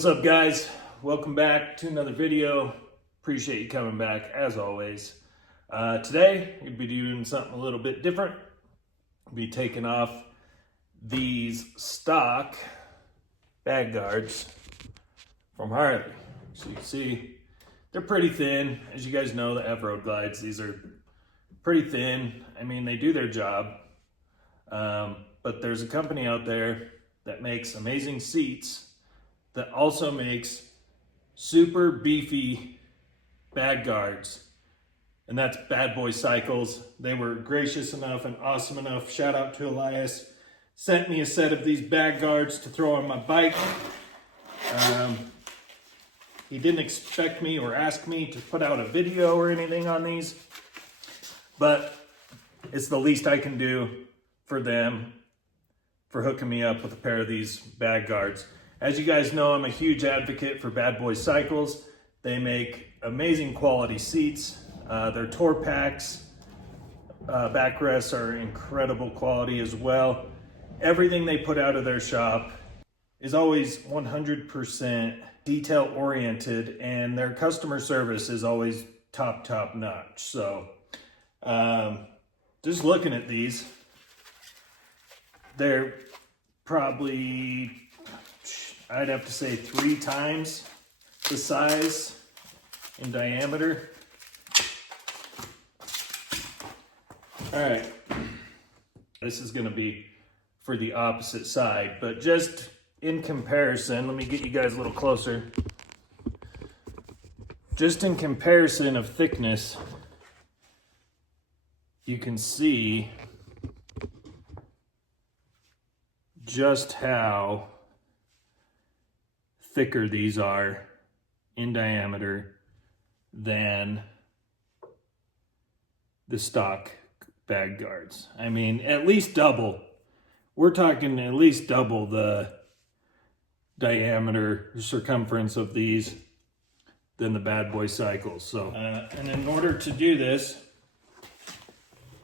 What's up, guys? Welcome back to another video. Appreciate you coming back as always. Today we'll be doing something a little bit different. We'll be taking off these stock bag guards from Harley. So you can see they're pretty thin. As you guys know, the F-Road glides, these are pretty thin. I mean, they do their job. But there's a company out there that makes amazing seats that also makes super beefy bag guards, and that's Badboyz Cycles. They were gracious enough and awesome enough. Shout out to Elias. Sent me a set of these bag guards to throw on my bike. He didn't expect me or ask me to put out a video or anything on these, but it's the least I can do for them for hooking me up with a pair of these bag guards. As you guys know, I'm a huge advocate for Badboyz Cycles. They make amazing quality seats. Their tour packs, backrests are incredible quality as well. Everything they put out of their shop is always 100% detail oriented, and their customer service is always top notch. So just looking at these, they're probably, I'd have to say 3 times the size in diameter. All right, this is gonna be for the opposite side, but just in comparison, let me get you guys a little closer. Just in comparison of thickness, you can see just how thicker these are in diameter than the stock bag guards. I mean, at least double. We're talking at least double the diameter circumference of these than the Badboyz Cycles. So, and in order to do this,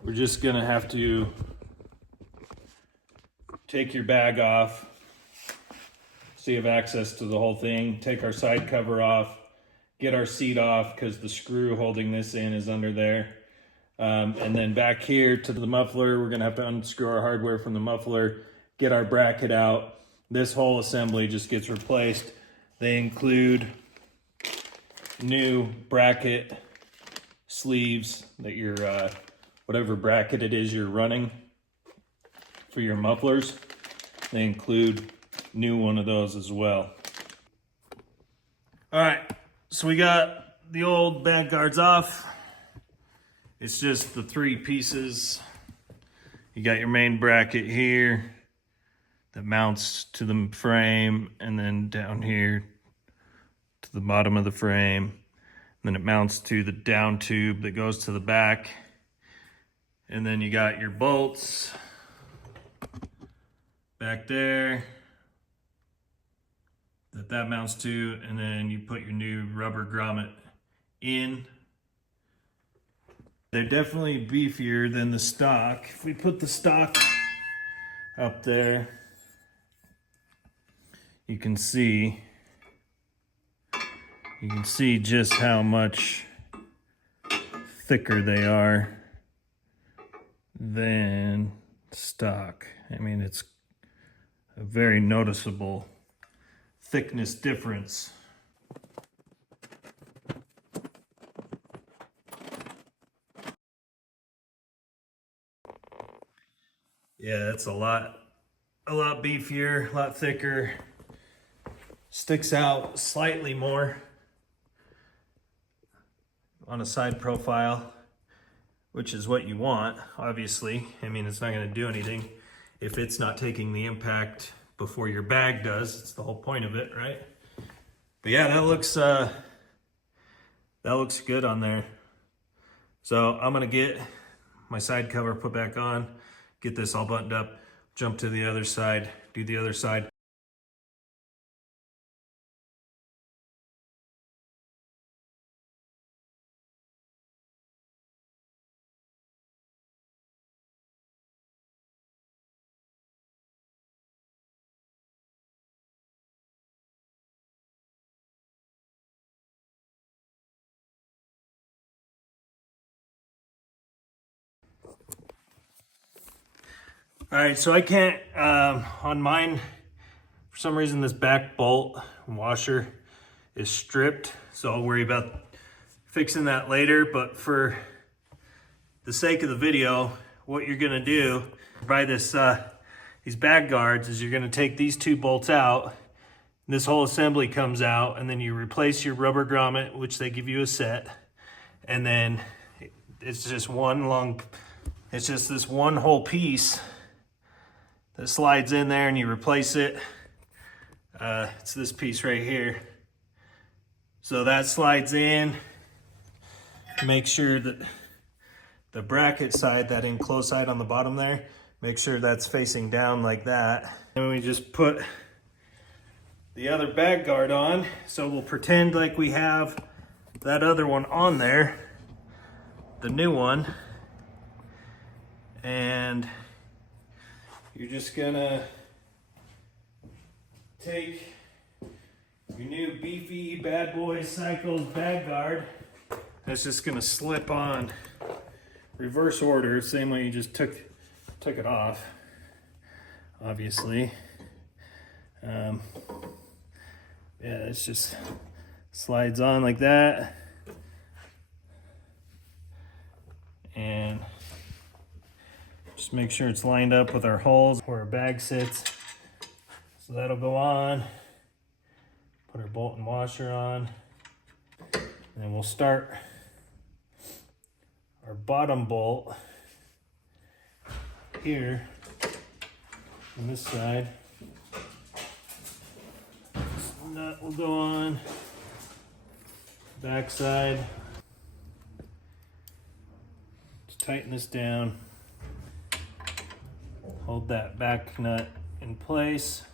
we're just gonna have to take your bag off so you have access to the whole thing. Take our side cover off, get our seat off because the screw holding this in is under there. And then back here to the muffler, we're gonna have to unscrew our hardware from the muffler, get our bracket out. This whole assembly just gets replaced. They include new bracket sleeves that your, whatever bracket it is you're running for your mufflers. They include new one of those as well. All right, so we got the old bag guards off. It's just the 3 pieces. You got your main bracket here that mounts to the frame, and then down here to the bottom of the frame. And then it mounts to the down tube that goes to the back. And then you got your bolts back there that mounts to, and then you put your new rubber grommet in. They're definitely beefier than the stock. If we put the stock up there, you can see just how much thicker they are than stock. I mean, it's a very noticeable thickness difference. Yeah, it's a lot beefier, a lot thicker. Sticks out slightly more on a side profile, which is what you want, obviously. I mean, it's not gonna do anything if it's not taking the impact before your bag does. It's the whole point of it, right? But yeah, that looks good on there. So I'm gonna get my side cover put back on, get this all buttoned up, jump to the other side, do the other side. All right, so I can't, on mine, for some reason this back bolt washer is stripped, so I'll worry about fixing that later. But for the sake of the video, what you're gonna do by these bag guards is you're gonna take these two bolts out, this whole assembly comes out, and then you replace your rubber grommet, which they give you a set, and then it's just this one whole piece that slides in there, and you replace it. It's this piece right here. So that slides in. Make sure that the bracket side, that enclosed side on the bottom there, make sure that's facing down like that. And we just put the other bag guard on. So we'll pretend like we have that other one on there, the new one. And you're just gonna take your new beefy Bad Boys cyclez bag guard. That's just gonna slip on reverse order, same way you just took it off, obviously. Yeah, it's just slides on like that. And just make sure it's lined up with our holes where our bag sits. So that'll go on. Put our bolt and washer on. And then we'll start our bottom bolt here on this side. This nut will go on. Back side. Just tighten this down. Hold that back nut in place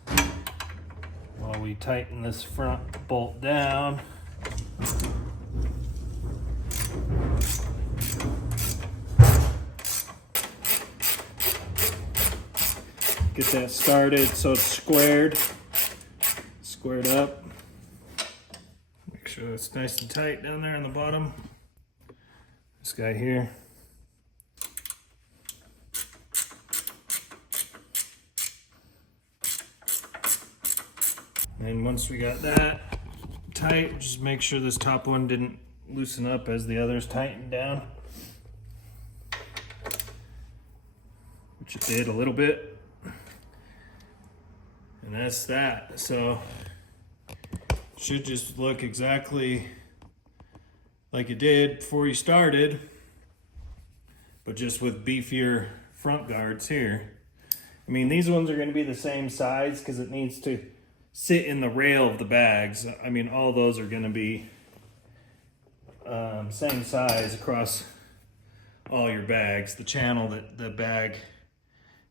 while we tighten this front bolt down. Get that started so it's squared up. Make sure it's nice and tight down there on the bottom. This guy here. And once we got that tight, just make sure this top one didn't loosen up as the others tightened down. Which it did a little bit. And that's that. So it should just look exactly like it did before you started, but just with beefier front guards here. I mean, these ones are going to be the same size because it needs to sit in the rail of the bags. I mean, all those are going to be same size across all your bags. The channel that the bag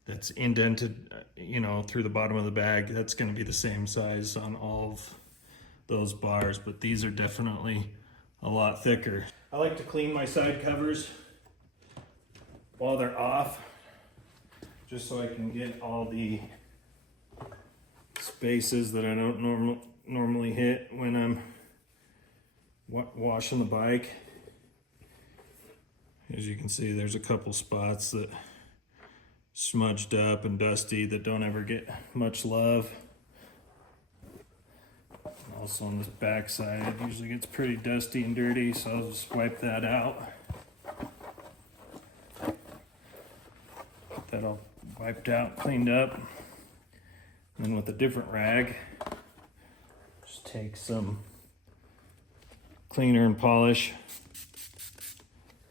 that's indented, you know, through the bottom of the bag, that's going to be the same size on all of those bars, but these are definitely a lot thicker. I like to clean my side covers while they're off, just so I can get all the spaces that I don't normally hit when I'm washing the bike. As you can see, there's a couple spots that smudged up and dusty that don't ever get much love. Also on this back side, it usually gets pretty dusty and dirty, so I'll just wipe that out. Get that all wiped out, cleaned up. And then with a different rag, just take some cleaner and polish,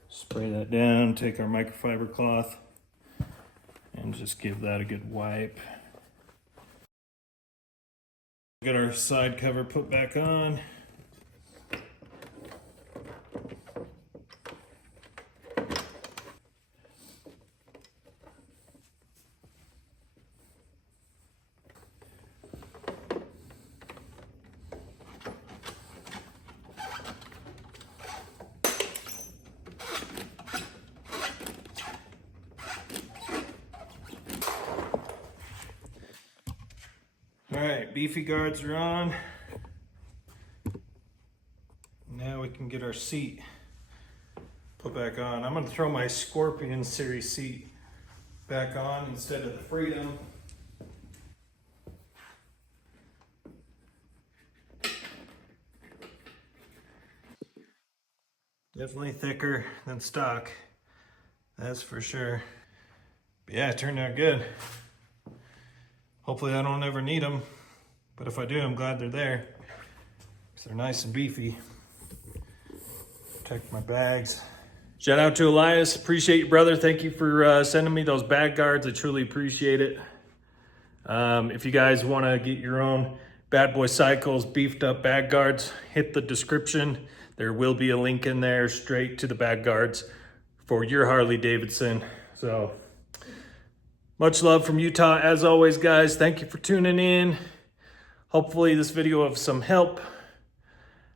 spray that down, take our microfiber cloth, and just give that a good wipe. Get our side cover put back on. All right, beefy guards are on. Now we can get our seat put back on. I'm gonna throw my Scorpion series seat back on instead of the Freedom. Definitely thicker than stock, that's for sure. But yeah, it turned out good. Hopefully I don't ever need them, but if I do, I'm glad they're there, because they're nice and beefy. Protect my bags. Shout out to Elias, appreciate you, brother. Thank you for sending me those bag guards, I truly appreciate it. If you guys want to get your own Bad Boy Cycles beefed up bag guards, hit the description. There will be a link in there straight to the bag guards for your Harley Davidson. So much love from Utah as always, guys. Thank you for tuning in. Hopefully this video of some help.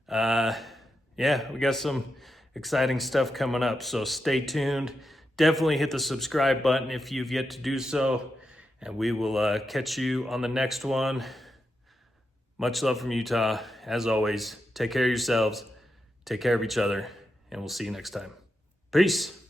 Yeah, we got some exciting stuff coming up, so stay tuned. Definitely hit the subscribe button if you've yet to do so, and we will catch you on the next one. Much love from Utah. As always, take care of yourselves, take care of each other, and we'll see you next time. Peace.